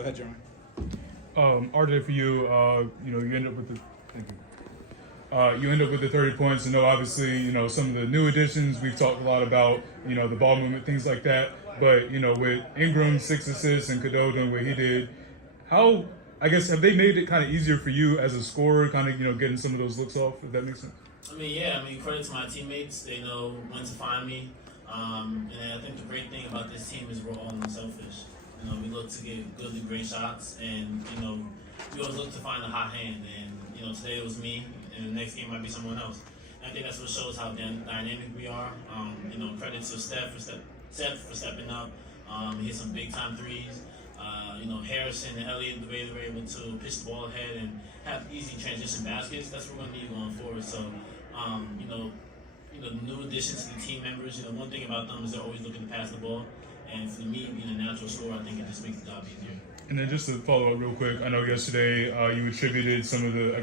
Go ahead, Jeremy. RJ, for you, you end up with the thank you. You end up with the 30 points. I know, obviously, some of the new additions we've talked a lot about, the ball movement, things like that. But with Ingram 6 assists and Cadeau doing what he did, how have they made it kind of easier for you as a scorer, kind of getting some of those looks off? If that makes sense. Credit to my teammates. They know when to find me. And I think the great thing about this team is we're all unselfish. We look to get good to great shots, and we always look to find a hot hand. And today it was me, and the next game might be someone else. And I think that's what shows how dynamic we are. Credit to Seth for stepping up. He hit some big time threes. Harrison and Elliott, the way they were able to pitch the ball ahead and have easy transition baskets. That's what we're going to need going forward. So, the new additions to the team members. One thing about them is they're always looking to pass the ball. And for me, being a natural scorer, I think it just makes the job easier. And then just to follow up real quick, I know yesterday you attributed some of the,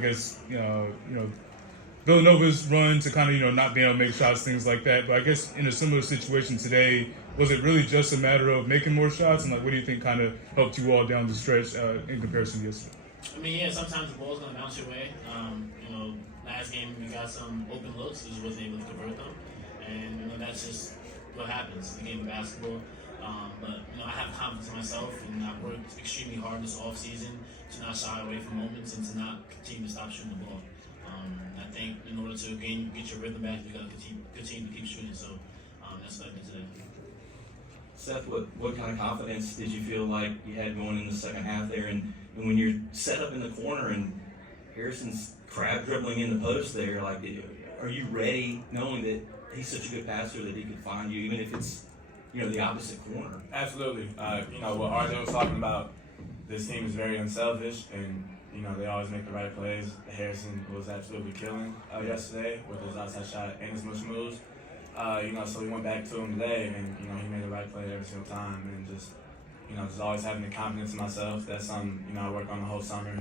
Villanova's run to kind of, not being able to make shots, things like that. But I guess in a similar situation today, was it really just a matter of making more shots? And what do you think kind of helped you all down the stretch in comparison to yesterday? Sometimes the ball's going to bounce your way. Last game we got some open looks, we just wasn't able to convert them. And, that's just what happens in the game of basketball. But I have confidence in myself, and I've worked extremely hard this off season to not shy away from moments and to not continue to stop shooting the ball. I think in order to get your rhythm back, you got to continue to keep shooting. So that's what I did today. Seth, what kind of confidence did you feel like you had going in the second half there? And when you're set up in the corner and Harrison's crab dribbling in the post there, are you ready knowing that he's such a good passer that he could find you, even if it's the opposite corner? Absolutely. What RJ was talking about, this team is very unselfish, and they always make the right plays. Harrison was absolutely killing yesterday with his outside shot and his mush moves. So we went back to him today, and he made the right play every single time, and just always having the confidence in myself. That's something I worked on the whole summer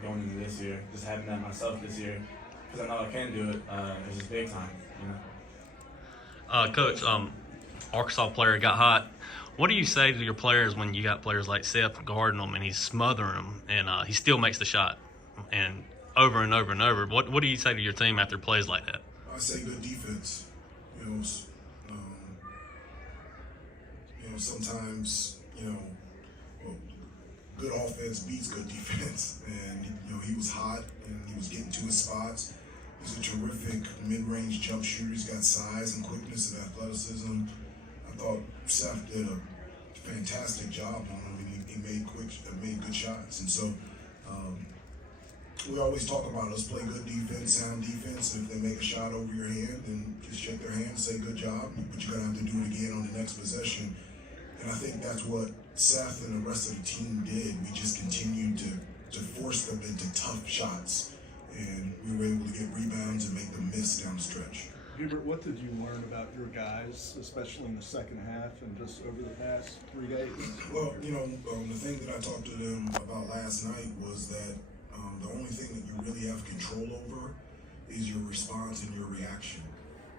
going into this year. Just having that myself this year, because I know I can do it. It's just big time. Coach, Arkansas player got hot. What do you say to your players when you got players like Seth guarding them and he's smothering them and he still makes the shot and over and over and over? What do you say to your team after plays like that? I say good defense. Sometimes good offense beats good defense, and he was hot and he was getting to his spots. He's a terrific mid-range jump shooter. He's got size and quickness and athleticism. I thought Seth did a fantastic job on him. He made good shots, and so we always talk about let's play good defense, sound defense. And if they make a shot over your hand, then just shake their hand and say good job. But you're gonna have to do it again on the next possession. And I think that's what Seth and the rest of the team did. We just continued to force them into tough shots, and we were able to get rebounds and make them miss down the stretch. Hubert, what did you learn about your guys, especially in the second half and just over the past 3 days? Well, the thing that I talked to them about last night was that the only thing that you really have control over is your response and your reaction.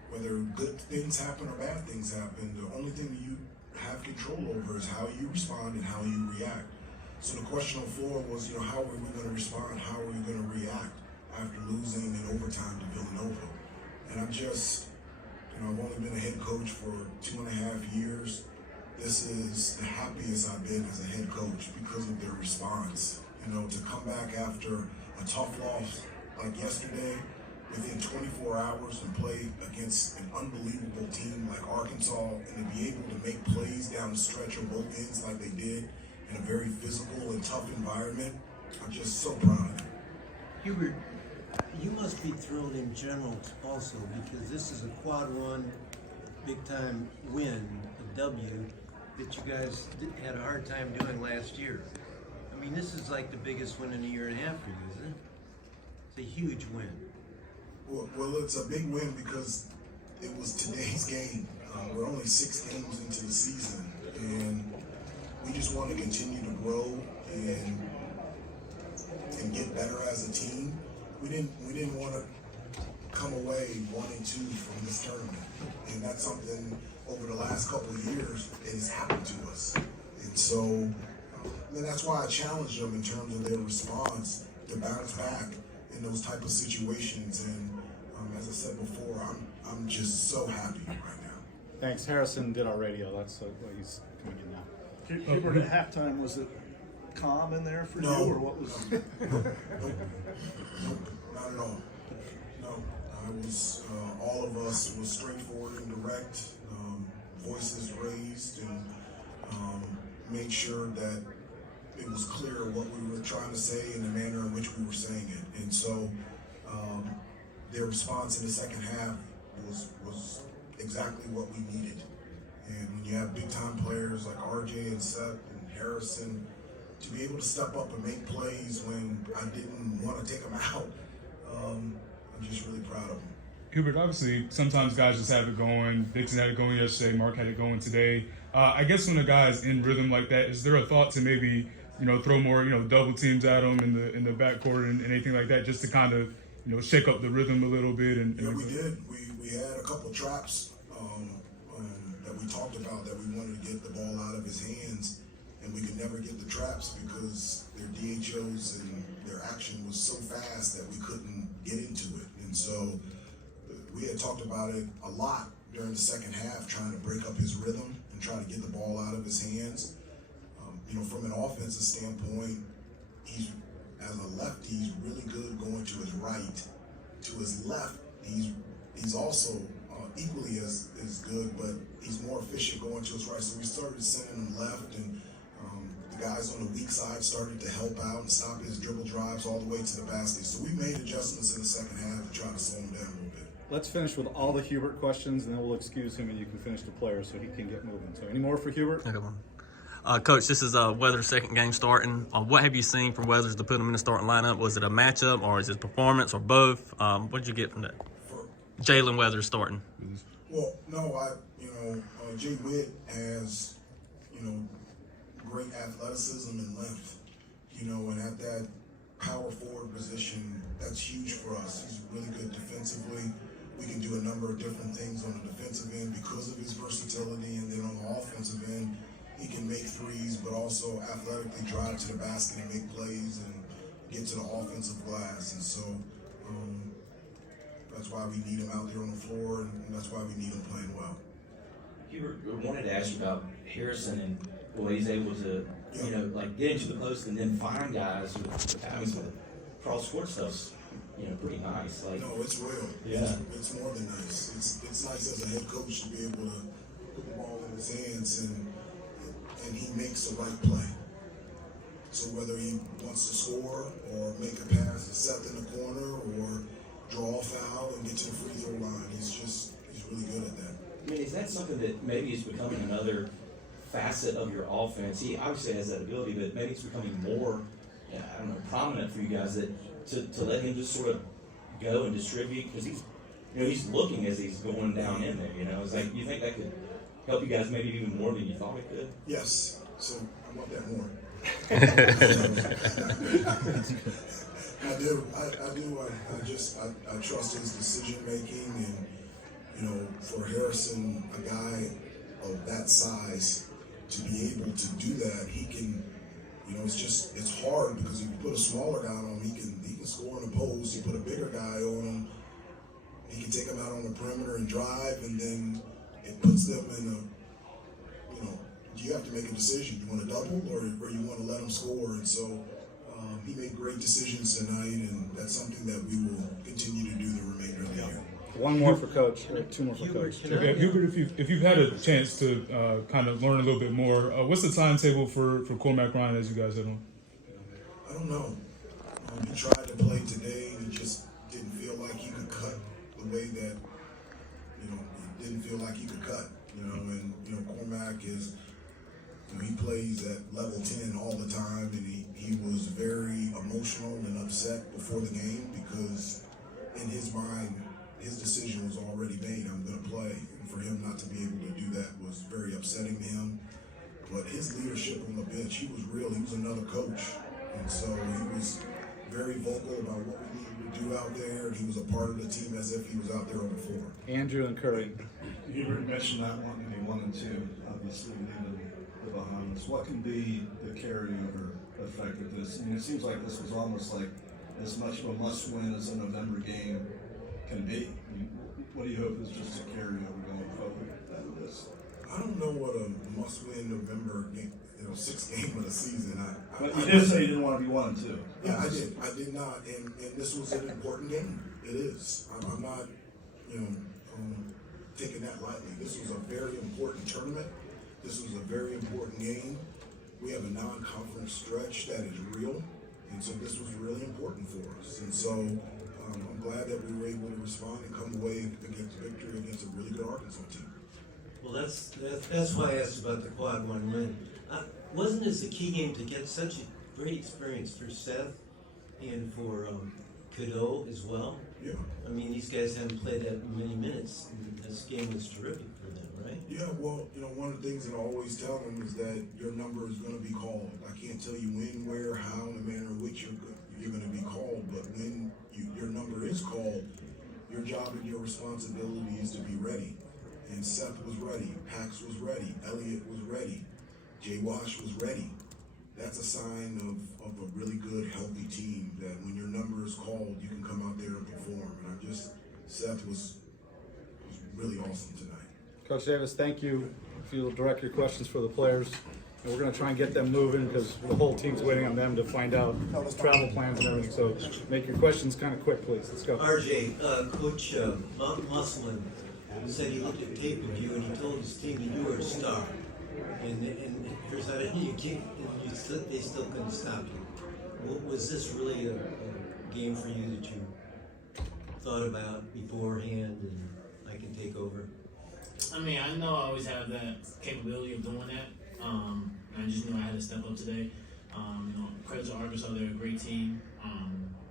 Whether good things happen or bad things happen, the only thing that you have control over is how you respond and how you react. So the question on the floor was, how are we going to respond? How are we going to react after losing in overtime to Villanova? And I'm just, I've only been a head coach for 2.5 years. This is the happiest I've been as a head coach because of their response. To come back after a tough loss like yesterday, within 24 hours and play against an unbelievable team like Arkansas, and to be able to make plays down the stretch on both ends like they did in a very physical and tough environment, I'm just so proud of them. Hubert, you must be thrilled in general also, because this is a quad one big-time win, a W, that you guys had a hard time doing last year. This is like the biggest win in a year and a half for you, isn't it? It's a huge win. Well, it's a big win because it was today's game. We're only 6 games into the season, and we just want to continue to grow and get better as a team. We didn't want to come away 1-2 from this tournament, and that's something over the last couple of years that has happened to us. And so then that's why I challenge them in terms of their response to bounce back in those type of situations. And as I said before, I'm just so happy right now. Thanks. Harrison did our radio. That's what he's coming in now. Hubert, at halftime, was it calm in there for No. you, or what was? Nope, not at all. No, I was. All of us was straightforward and direct. Voices raised, and made sure that it was clear what we were trying to say and the manner in which we were saying it. And so their response in the second half was exactly what we needed. And when you have big time players like RJ and Seth and Harrison, to be able to step up and make plays when I didn't want to take them out, I'm just really proud of them. Hubert, obviously, sometimes guys just have it going. Dixon had it going yesterday. Mark had it going today. I guess when a guy's in rhythm like that, is there a thought to maybe, throw more, double teams at him in the backcourt and anything like that, just to kind of, shake up the rhythm a little bit? Yeah, we did. We had a couple traps that we talked about that we wanted to get the ball out of his hands, and we could never get the traps because their DHOs and their action was so fast that we couldn't get into it. And so we had talked about it a lot during the second half, trying to break up his rhythm and try to get the ball out of his hands. From an offensive standpoint, he's, as a lefty, he's really good going to his right. To his left, he's also equally as good, but he's more efficient going to his right. So we started sending him left, and the guys on the weak side started to help out and stop his dribble drives all the way to the basket. So we made adjustments in the second half to try to slow him down a little bit. Let's finish with all the Hubert questions, and then we'll excuse him, and you can finish the players so he can get moving. So any more for Hubert? Okay, one. Coach, this is Weather's second game starting. What have you seen from Weathers to put him in the starting lineup? Was it a matchup, or is it performance, or both? What did you get from that? Jalen Weathers starting. Well, no, Jay Witt has, great athleticism and length, and at that power forward position, that's huge for us. He's really good defensively. We can do a number of different things on the defensive end because of his versatility, and then on the offensive end, he can make threes, but also athletically drive to the basket and make plays and get to the offensive glass. And so that's why we need him out there on the floor, and that's why we need him playing well. Hubert, I wanted to ask you about Harrison and the way he's able to, get into the post and then find guys with the cross court stuff's, pretty nice. No, it's real. Yeah. It's more than nice. It's nice as a head coach to be able to put the ball in his hands and he makes the right play. So whether he wants to score or make a pass to Seth in the corner or draw a foul and get to the free throw line, he's really good at that. I mean, is that something that maybe is becoming another facet of your offense? He obviously has that ability, but maybe it's becoming more, prominent for you guys to let him just sort of go and distribute, because he's looking as he's going down in there. It's like, you think that could help you guys maybe even more than you thought it could? Yes. So I want that more. I do. I trust his decision making, and for Harrison, a guy of that size, to be able to do that, he can. It's hard because if you put a smaller guy on him, he can score in the post. You put a bigger guy on him, he can take him out on the perimeter and drive, and then it puts them in a. You have to make a decision. You want to double or you want to let him score, and so. He made great decisions tonight, and that's something that we will continue to do the remainder of the year. One more for Coach, or two more for Hubert, Coach. can I- Yeah, Hubert, if you've had a chance to kind of learn a little bit more, what's the timetable for Cormac Ryan as you guys head on? I don't know. He tried to play today, and he just didn't feel like he could cut the way that, he didn't feel like he could cut, and, Cormac is, he plays at level 10 all the time, and he was very emotional and upset before the game because in his mind, his decision was already made. I'm going to play. And for him not to be able to do that was very upsetting to him. But his leadership on the bench, he was real. He was another coach. And so he was very vocal about what we needed to do out there. And he was a part of the team as if he was out there on the floor. Andrew and Curry. Hubert mentioned not wanting to be 1 and 2, obviously leaving the Bahamas players, what can be the carryover effect of this? I mean, it seems like this was almost like as much of a must-win as a November game can be. I mean, what do you hope is just a carryover going forward out of this? I don't know what a must-win November game, 6th game of the season. But you did say you didn't want to be 1-2. Yeah, I did. I did not, and this was an important game. It is. I'm not, taking that lightly. This was a very important tournament. This was a very important game. We have a non-conference stretch that is real, and so this was really important for us. And so I'm glad that we were able to respond and come away against victory against a really good Arkansas team. Well, that's why I asked about the quad one win. Wasn't this a key game to get such a great experience for Seth and for Cadeau as well? Yeah. I mean, these guys haven't played that many minutes. And this game was terrific for them, right? Yeah, well, one of the things that I always tell them is that your number is going to be called. I can't tell you when, where, how, and the manner in which you're going to be called, but when your number is called, your job and your responsibility is to be ready. And Seth was ready, Pax was ready, Elliott was ready, Jay Wash was ready. That's a sign of a really good, healthy team that when your number is called, you can come out there and perform. And Seth was really awesome tonight. Coach Davis, thank you. If you'll direct your questions for the players. And we're going to try and get them moving because the whole team's waiting on them to find out travel plans and everything. So make your questions kind of quick, please. Let's go. RJ, Coach Musselman said he looked at tape of you and he told his team that you were a star. And Versatility, they still couldn't stop you. Was this really a game for you that you thought about beforehand and I can take over? I mean, I know I always have that capability of doing that. I just knew I had to step up today. Credit to Arkansas, they're a great team.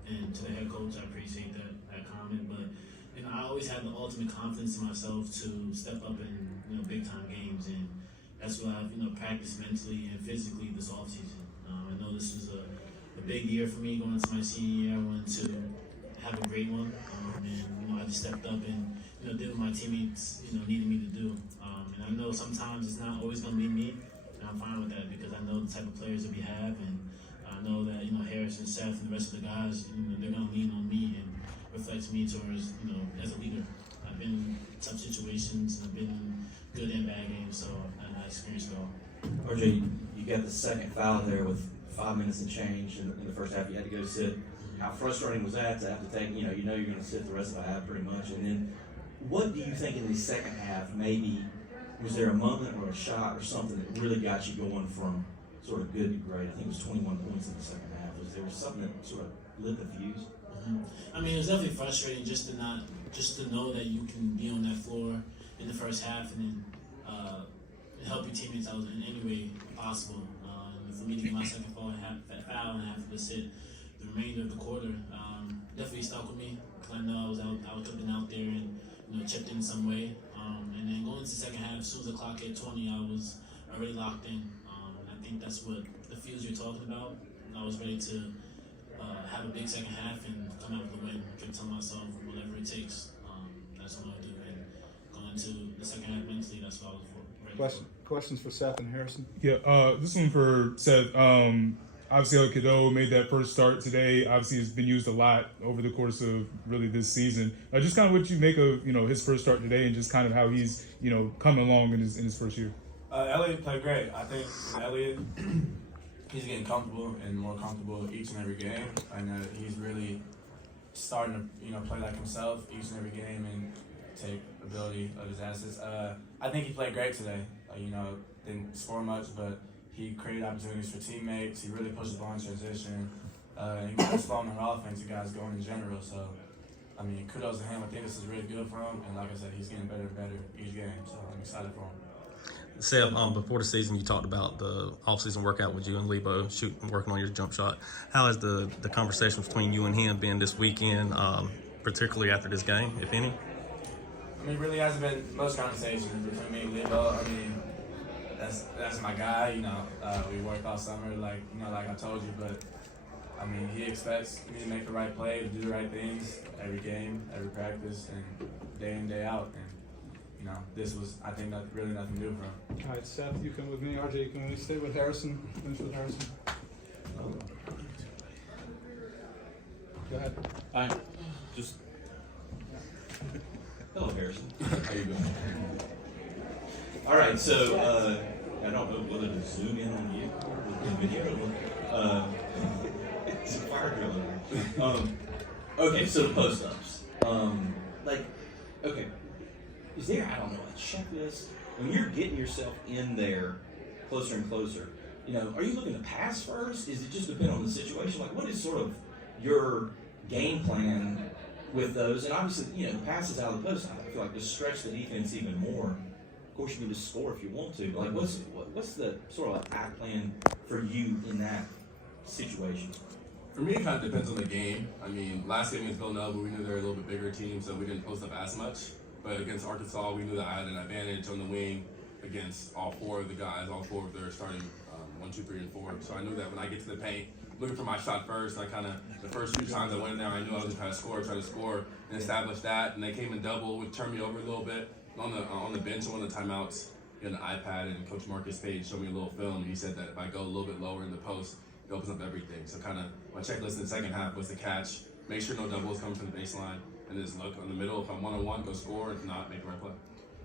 And to the head coach, I appreciate that comment. But I always have the ultimate confidence in myself to step up in big time games, and that's what I've practiced mentally and physically this offseason. I know this was a big year for me going into my senior year. I wanted to have a great one, and I just stepped up and did what my teammates needed me to do. And I know sometimes it's not always going to be me, and I'm fine with that because I know the type of players that we have, and I know that Harrison, Seth, and the rest of the guys, they're going to lean on me and reflect me towards as a leader. I've been in tough situations, I've been in good and bad games, so I experienced it all. RJ, you got the second foul there with 5 minutes and change in the first half. You had to go sit. How frustrating was that to have to take, you're going to sit the rest of the half pretty much. And then what do you think in the second half, maybe, was there a moment or a shot or something that really got you going from sort of good to great? I think it was 21 points in the second half. Was there something that sort of lit the fuse? I mean, it was definitely frustrating just to know that you can be on that floor in the first half and then help your teammates out in any way possible. And for me to get my second foul and have to sit the remainder of the quarter definitely stuck with me because I know I was been out there and chipped in some way. And then going into the second half, as soon as the clock hit 20, I was already locked in. And I think that's what the fuse you're talking about. I was ready to have a big second half and come out with a win. I kept telling myself whatever it takes, that's what I'm gonna do. And going into the second half mentally, that's what I was for. Questions for Seth and Harrison? Yeah, this one for Seth. Obviously, Cadeau made that first start today. Obviously, it's been used a lot over the course of really this season. Just kind of what you make of his first start today, and just kind of how he's coming along in his first year. Elliott played great. I think Elliott, he's getting comfortable and more comfortable each and every game, and he's really starting to play like himself each and every game and take ability of his assets. I think he played great today. Didn't score much, but he created opportunities for teammates. He really pushed the ball in transition. He was following our offense, you guys going in general. So, kudos to him. I think this is really good for him. And like I said, he's getting better and better each game. So I'm excited for him. Seth, before the season, you talked about the off-season workout with you and Lebo, working on your jump shot. How has the conversation between you and him been this weekend, particularly after this game, if any? Really hasn't been much conversation between me and Lebo. That's my guy. We worked all summer, like I told you. But he expects me to make the right play, to do the right things every game, every practice, and day in, day out. And this was, I think, really nothing new for him. All right, Seth, you come with me. RJ, you come with me. Stay with Harrison. Finish with Harrison. Go ahead. I just Hello, Harrison. how you doing? All right, so I don't know whether to zoom in on you with the video. It's a fire drill. Okay, so the post ups. Okay, is there, I don't know, a checklist when you're getting yourself in there closer and closer? Are you looking to pass first? Is it just depend on the situation? Like, what is sort of your game plan with those? And obviously, passes out of the post, I feel like just stretch the defense even more. Of course, you can just score if you want to. But like, what's the sort of attack plan for you in that situation? For me, it kind of depends on the game. I mean, last game against Villanova, we knew they were a little bit bigger team, so we didn't post up as much. But against Arkansas, we knew that I had an advantage on the wing against all four of the guys, all four of their starting 1, 2, 3, and 4. So I knew that when I get to the paint, looking for my shot first, I kind of, the first few times I went in there, I knew I was going to try to score, and establish that. And they came in double, would turn me over a little bit. On the bench, one of the timeouts, he had an iPad, and Coach Marcus Page showed me a little film, and he said that if I go a little bit lower in the post, it opens up everything. So kind of my checklist in the second half was to catch, make sure no doubles coming from the baseline, and just look on the middle. If I'm one-on-one, go score. If not, make the right play.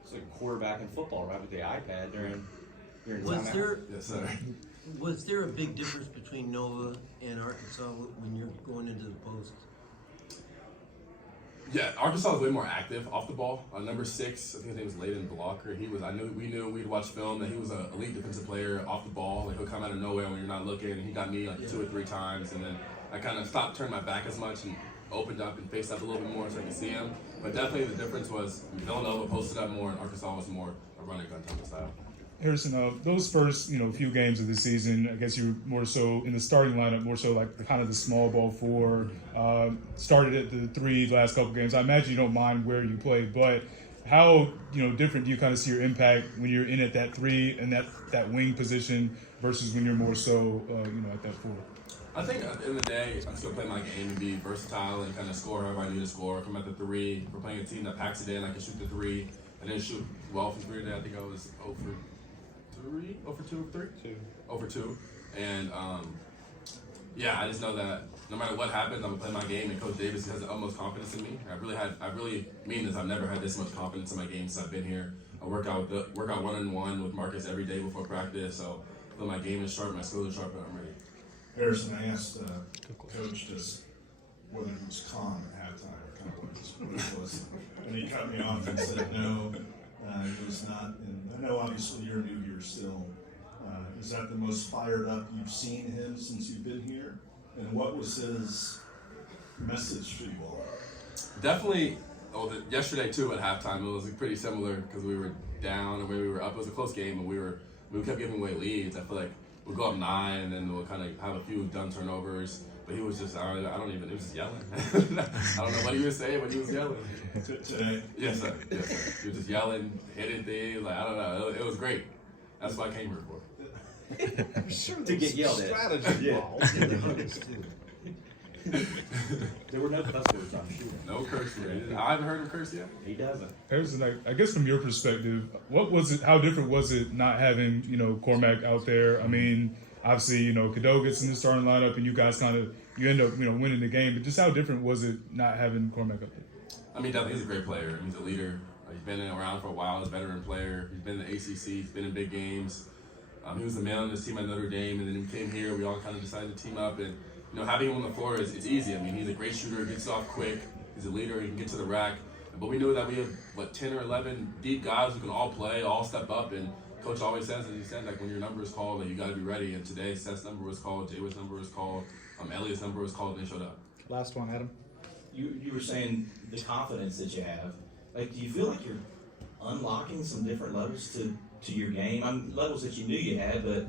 It's like quarterback in football, right? With the iPad during Yes, sir. Was there a big difference between Nova and Arkansas when you're going into the post? Yeah, Arkansas was way more active off the ball. Number 6, I think his name was Layden Blocker. We'd watch film that he was an elite defensive player off the ball. Like, he'll come out of nowhere when you're not looking. And he got me like 2 or 3 times, and then I kind of stopped turning my back as much and opened up and faced up a little bit more so I could see him. But definitely the difference was Villanova posted up more, and Arkansas was more a running gun type of style. Harrison, those first few games of the season, I guess you were more so in the starting lineup, more so like kind of the small ball 4. Started at the 3 last couple games. I imagine you don't mind where you play, but how different do you kind of see your impact when you're in at that 3 and that wing position versus when you're more so at that 4? I think at the end of the day, I'm still playing my game and be versatile and kind of score however I need to score. Come at the 3. If we're playing a team that packs it in, I can shoot the 3. I didn't shoot well from 3 today. I think I was 0 for 2. And I just know that no matter what happens, I'm gonna play my game. And Coach Davis has the utmost confidence in me. I really mean this. I've never had this much confidence in my game since I've been here. I work out one-on-one with Marcus every day before practice. So I feel my game is sharp, my skills are sharp, and I'm ready. Harrison, I asked Coach just whether he was calm at halftime, or kind of what it was. And he cut me off and said, no, he was not. And I know obviously you're new here still. Is that the most fired up you've seen him since you've been here? And what was his message to you all? Definitely. Yesterday too at halftime, it was pretty similar because we were down and we were up. It was a close game, and we kept giving away leads. I feel like we'll go up 9, and then we'll kind of have a few dumb turnovers. But he was just, he was just yelling. I don't know what he was saying, but he was yelling. Today? Yes, sir. He was just yelling, hitting things. Like, I don't know. It was great. That's what I came here for. to get yelled at. Strategy involved. There were no cuss words, I'm sure. No curse words. I haven't heard him curse yet. He doesn't. Harrison, I guess from your perspective, what was it? How different was it not having Cormac out there? I mean, obviously Cadeau gets in the starting lineup, and you guys you end up winning the game. But just how different was it not having Cormac up there? I mean, definitely he's a great player. He's a leader. He's been around for a while. He's a veteran player. He's been in the ACC. He's been in big games. He was the man on this team at Notre Dame, and then he came here. We all kind of decided to team up, and having him on the floor it's easy. I mean, he's a great shooter, gets off quick. He's a leader. He can get to the rack. But we knew that we have 10 or 11 deep guys who can all play, all step up. And Coach always says, as he said, like when your number is called, you got to be ready. And today, Seth's number was called, Jaywood's number was called, Elliott's number was called, and they showed up. Last one, Adam. You were saying the confidence that you have. Like, do you feel like you're unlocking some different levels to your game? Levels that you knew you had, but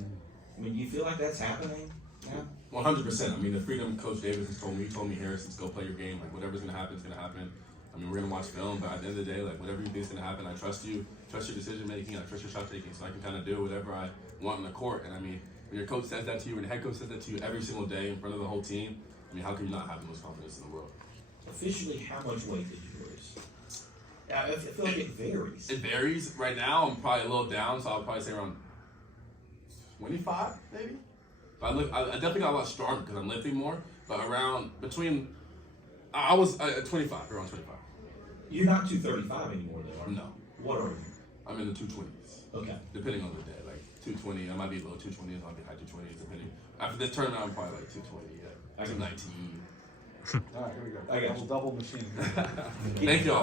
do you feel like that's happening now? 100%. I mean, the freedom Coach Davis has told me, Harrison, go play your game. Like, whatever's going to happen is going to happen. I mean, we're going to watch film, but at the end of the day, like, whatever you think is going to happen, I trust you, trust your decision-making, I trust your shot-taking, so I can kind of do whatever I want on the court. And, I mean, when your coach says that to you, when the head coach says that to you every single day in front of the whole team, I mean, how can you not have the most confidence in the world? Officially, how much weight did you lose? I feel like it varies. It varies. Right now, I'm probably a little down, so I'll probably say around 25, maybe. But I definitely got a lot stronger because I'm lifting more. But I was at 25, around 25. You're not 235 anymore, though, are you? No. What are you? I'm in the 220s. Okay. Depending on the day, like 220. I might be low 220s, I might be high 220s, depending. After this tournament, I'm probably like 220. Yeah, 219. All right, here we go. I got you. Double machine. Thank y'all.